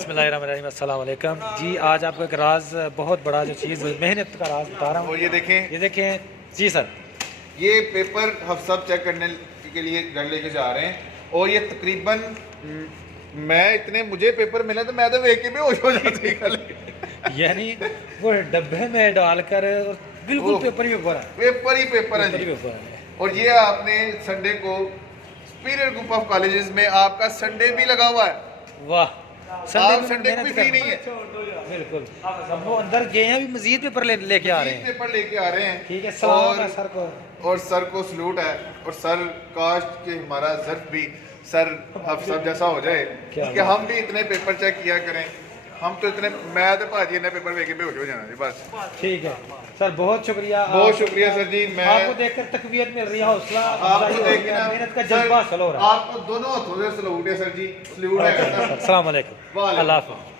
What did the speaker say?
बिस्मिल्लाहिर्रहमानिर्रहीम, अस्सलाम वालेकुम जी। आज आपको एक राज, बहुत बड़ा जो चीज़ मेहनत का राज बता रहा हूँ। और ये देखें जी सर, ये पेपर हम सब चेक करने के लिए घर लेके जा रहे हैं। और ये तकरीबन मुझे पेपर मिले तो मैं तो देख के बेहोश हो जाती कल। यानी वो डब्बे में डालकर बिल्कुल पेपर ही पेपर है, पेपर ही पेपर है पेपर ही जी। पेपर है। और ये आपने संडे को सुपीरियर ग्रुप ऑफ कॉलेजेस में आपका संडे भी लगा हुआ है। वाह, आप में संडे को भी मेहनत फ्री कर- नहीं है। बिल्कुल, अब वो अंदर गए हैं, अभी मजीद पेपर लेके आ रहे हैं। पेपर लेके आ रहे हैं। ठीक है, सलाम है सर को। और सर को सलूट है। और सर काश के हमारा ज़र्फ भी सर अब सब जैसा हो जाए क्या कि हम भी इतने पेपर चेक किया करें। हम तो इतने, मैं तो भाजी इतने पेपर लेके बेहोश हो जाना जी बस। ठीक है सर, बहुत शुक्रिया, बहुत शुक्रिया सर जी। मैं आपको देखकर तकवीयत मिल रही है, हौसला आपको देखना, मेहनत का जज्बा हासिल हो रहा है। आपको दोनों हाथों से सलूट है सर जी, सलूट है। अस्सलाम वालेकुम, वालेकुम। अल्लाह हाफ़िज़।